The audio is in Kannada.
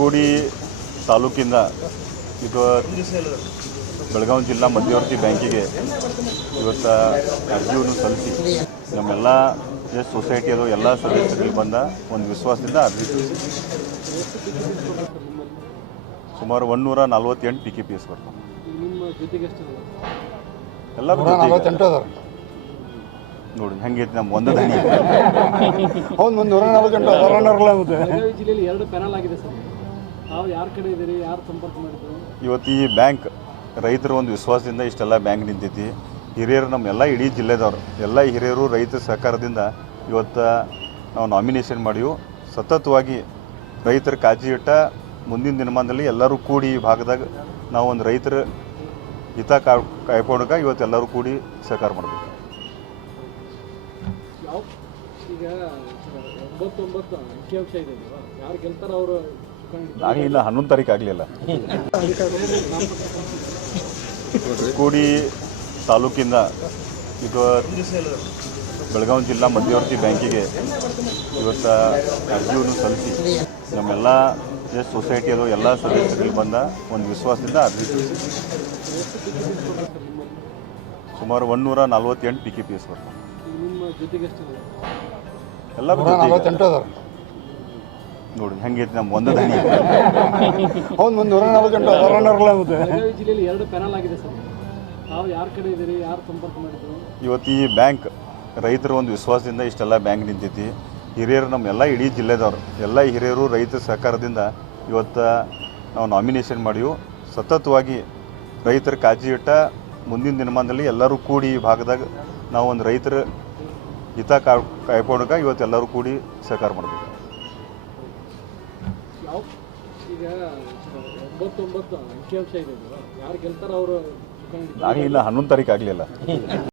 ಕೂಡಿ ತಾಲೂಕಿಂದ ಇದು ಬೆಳಗಾವಿ ಜಿಲ್ಲಾ ಮಧ್ಯವರ್ತಿ ಬ್ಯಾಂಕಿಗೆ ಇವತ್ತು ಅರ್ಜಿಯನ್ನು ಸಲ್ಲಿಸಿ ನಮ್ಮೆಲ್ಲ ಎಷ್ಟು ಸೊಸೈಟಿ ಅದು ಎಲ್ಲ ಸದಸ್ಯರಿಗೆ ಬಂದ ಒಂದು ವಿಶ್ವಾಸದಿಂದ ಅರ್ಜಿ ಸುಮಾರು 148 PKPS ಬರ್ತಾವೆ. ಎಲ್ಲರೂ ನೋಡಿ ಹೆಂಗೈತಿ ನಮ್ಮ ಒಂದು ದನಿ ಹೌದು 148 ಜಿಲ್ಲೆಯಲ್ಲಿ 2 ಪ್ಯಾನಲ್ ಆಗಿದೆ ಸರ್. ನಾವು ಯಾರ ಕಡೆ ಇದ್ದೀರಿ, ಯಾರು ಸಂಪರ್ಕ ಮಾಡಿದ್ರು? ಇವತ್ತು ಈ ಬ್ಯಾಂಕ್ ರೈತರ ಒಂದು ವಿಶ್ವಾಸದಿಂದ ಇಷ್ಟೆಲ್ಲ ಬ್ಯಾಂಕ್ ನಿಂತೈತಿ. ಹಿರಿಯರು ನಮ್ಮೆಲ್ಲ ಇಡೀ ಜಿಲ್ಲೆದವ್ರು ಎಲ್ಲ ಹಿರಿಯರು ರೈತರ ಸಹಕಾರದಿಂದ ಇವತ್ತು ನಾವು ನಾಮಿನೇಷನ್ ಮಾಡಿವು. ಸತತವಾಗಿ ರೈತರ ಕಾಳಜಿ ಇಟ್ಟ ಮುಂದಿನ ದಿನಮಾನದಲ್ಲಿ ಎಲ್ಲರೂ ಕೂಡಿ ಈ ಭಾಗದಾಗ ನಾವು ಒಂದು ರೈತರ ಹಿತ ಕಾಯ್ಕೊಂಡಾಗ ಇವತ್ತು ಎಲ್ಲರೂ ಕೂಡಿ ಸಹಕಾರ ಮಾಡಬೇಕು. ಈಗ 99 ಅಂಕಿಅಂಶ ಇದೆ, ಯಾರು ಗೆಲ್ತಾರ ಅವರು ನಾಳೆ ಇಲ್ಲ 11 ತಾರೀಕು ಆಗಲಿಲ್ಲ. ಕೂಡಿ ತಾಲೂಕಿಂದ ಇದು ಬೆಳಗಾವಿ ಜಿಲ್ಲಾ ಮಧ್ಯವರ್ತಿ ಬ್ಯಾಂಕಿಗೆ ಇವತ್ತು ಅರ್ಜಿಯನ್ನು ಸಲ್ಲಿಸಿ ನಮ್ಮೆಲ್ಲ ಎಷ್ಟು ಸೊಸೈಟಿ ಅದು ಎಲ್ಲ ಸದಸ್ಯರಿಗೆ ಬಂದ ಒಂದು ವಿಶ್ವಾಸದಿಂದ ಅರ್ಜಿ ಸುಮಾರು 148 PKPS ಬರ್ತಾವೆ. ನಿಮ್ಮ ಜೊತೆಗೆ ಎಷ್ಟು? ಎಲ್ಲರೂ ನೋಡಿ ಹೆಂಗೈತಿ ನಮ್ಮ ಒಂದು ದನಿ ಹೌದು 148 ಬೆಳಗಾವಿ ಜಿಲ್ಲೆಯಲ್ಲಿ 2 ಪ್ಯಾನಲ್ ಆಗಿದೆ ಸರ್. ನಾವು ಯಾರ ಕಡೆ ಇದ್ದೀರಿ, ಯಾರು ಸಂಪರ್ಕ ಮಾಡಿದ್ರು? ಇವತ್ತು ಈ ಬ್ಯಾಂಕ್ ರೈತರ ಒಂದು ವಿಶ್ವಾಸದಿಂದ ಇಷ್ಟೆಲ್ಲ ಬ್ಯಾಂಕ್ ನಿಂತೈತಿ. ಹಿರಿಯರು ನಮ್ಮೆಲ್ಲ ಇಡೀ ಜಿಲ್ಲೆದವ್ರು ಎಲ್ಲ ಹಿರಿಯರು ರೈತರ ಸಹಕಾರದಿಂದ ಇವತ್ತು ನಾವು ನಾಮಿನೇಷನ್ ಮಾಡಿವು. ಸತತವಾಗಿ ರೈತರ ಕಾಳಜಿ ಇಟ್ಟ ಮುಂದಿನ ದಿನಮಾನದಲ್ಲಿ ಎಲ್ಲರೂ ಕೂಡಿ ಈ ಭಾಗದಾಗ ನಾವು ಒಂದು ರೈತರ ಹಿತ ಕಾಯ್ಕೊಂಡಾಗ ಇವತ್ತು ಎಲ್ಲರೂ ಕೂಡಿ ಸಹಕಾರ ಮಾಡಬೇಕು. ಈಗ 99 ಅಂಕಿಅಂಶ ಇದೆ, ಯಾರು ಗೆಲ್ತಾರ ಅವರು ನಾಳೆ ಇಲ್ಲ 11 ತಾರೀಕು ಆಗಲಿಲ್ಲ.